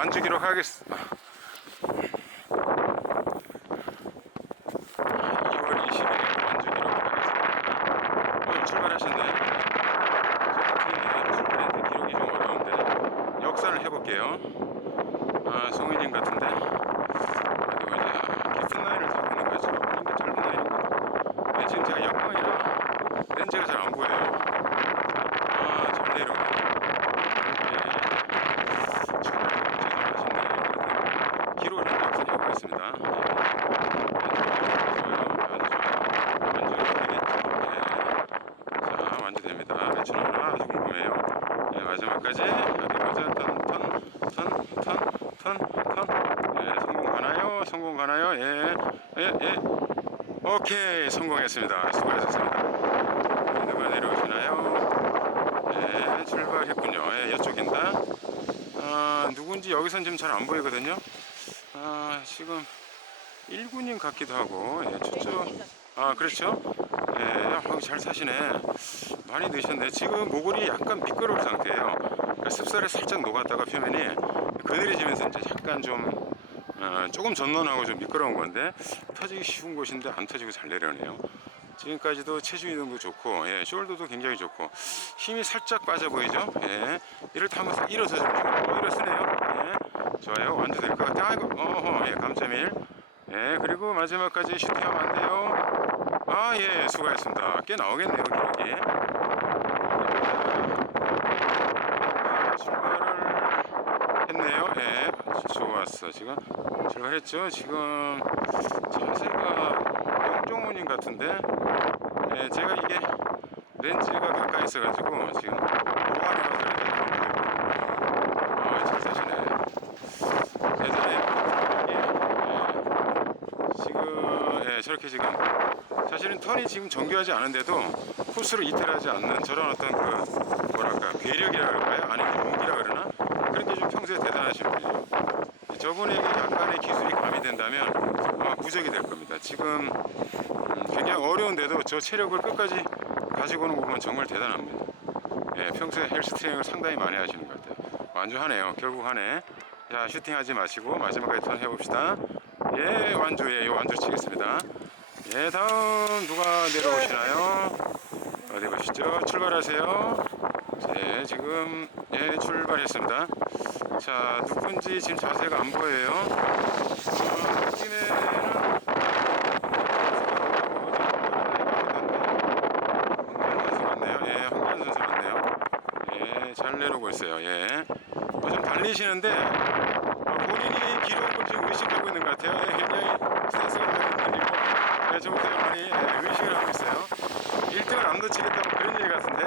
완주 기록 하겠습니다. 2월 20일 완주 기록 하겠습니다. 어, 경우는 출발했는데 기록이 좀 어려운데 역산을 해볼게요. 아, 송이님 같은데. 그리고 이제 깊은 라인을 타고 있는 거죠. 근데 짧은 라인이고. 네, 지금 제가 역광이라 렌즈가 잘 안 보여요. 아, 잘 내려가. 네. 출발 굉장히 아쉽네요. 기록을 한 네. 네. 네. 자, 완주됩니다. 나오나 아주 궁금해요. 네, 마지막까지 어디 보자. 턴, 턴, 턴, 턴, 턴, 턴. 네, 성공 가나요? 성공 가나요? 예, 예, 예. 오케이, 성공했습니다. 수고하셨습니다. 네, 누가 내려오시나요? 네, 출발했군요. 예, 이쪽인다. 아, 누군지 여기선 지금 잘 안 보이거든요. 아, 지금 1군인 같기도 하고, 예, 저쪽. 아, 그렇죠? 예, 야, 거기 잘 사시네. 많이 넣으셨네. 지금 모골이 약간 미끄러울 상태예요. 그러니까 습살에 살짝 녹았다가 표면이 그늘해지면서 이제 약간 좀, 어, 조금 전론하고 좀 미끄러운 건데, 터지기 쉬운 곳인데 안 터지고 잘 내려오네요. 지금까지도 체중 이동도 좋고, 예, 숄더도 굉장히 좋고, 힘이 살짝 빠져 보이죠? 예, 이를 타면서 일어서 좀 어, 일어서네요. 예, 좋아요. 완주 될 것 같아요. 아이고, 어허, 예, 감점일. 예, 그리고 마지막까지 슈팅하면 안 돼요. 아, 예, 수고하셨습니다. 꽤 나오겠네요, 기록이. 아, 출발을 했네요. 예, 좋았어. 지금 출발했죠. 지금 자세가 영종훈님 같은데, 예, 제가 이게 렌즈가 가까이 있어가지고 지금 보관해 가서 아, 잘 사시네. 대단해요. 예, 지금 예, 저렇게 지금 사실은 턴이 지금 정교하지 않은데도 코스로 이탈하지 않는 저런 어떤 그 뭐랄까 괴력이라 그럴까요? 아니면 용기라 그러나 그런 게 좀 평소에 대단하신 분이에요. 저분에게 약간의 기술이 가미된다면 아마 부적이 될 겁니다. 지금 음, 굉장히 어려운데도 저 체력을 끝까지 가지고 오는 거 보면 정말 대단합니다. 예, 평소에 헬스 트레이닝을 상당히 많이 하시는 것 같아요. 완주하네요. 결국 하네. 자, 슈팅하지 마시고 마지막에 턴 해봅시다. 예, 완주, 예, 요 완주 치겠습니다. 예, 다음 누가 내려오시나요? 어디 보시죠? 출발하세요. 예, 지금 예, 출발했습니다. 자, 누군지 지금 자세가 안 보여요. 어, 느낌에는 어, 본인이 기록을 지금 의식하고 있는 것 같아요. 예, 굉장히 스트레스가 많이 풀리고 예, 좀 되게 많이 예, 의식을 하고 있어요. 1등을 안 놓치겠다고 그런 얘기 같은데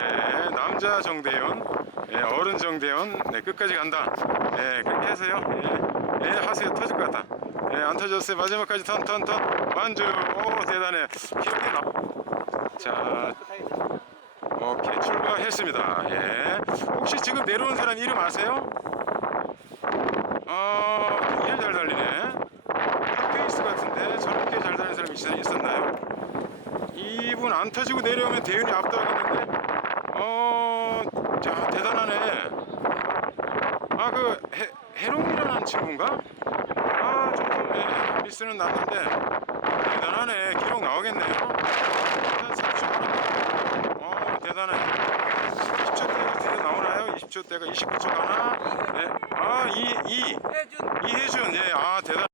예, 남자 정대현 예, 어른 정대현 네, 끝까지 간다. 예, 그렇게 하세요. 예, 예, 하세요. 터질 것 같다. 예, 안 터졌어요. 마지막까지 턴, 턴, 턴. 완주. 오, 대단해. 기록이 나. 자, 오케이. 출발했습니다. 예. 혹시 지금 내려온 사람 이름 아세요? 어, 굉장히 잘 달리네. 페이스 같은데 저렇게 잘 달리는 사람이 있- 있었나요? 이분 안 터지고 내려오면 대윤이 압도하겠는데? 어, 자, 대단하네. 아, 그, 해, 해롱이라는 친구인가? 아, 조금, 예, 미스는 났는데, 대단하네. 기록 나오겠네요. 일단 30초 어, 대단해. 10초 대가 드디어 나오나요? 20초 대가 29초 가나? 네. 아, 이, 이, 해준 이혜준, 예, 아, 대단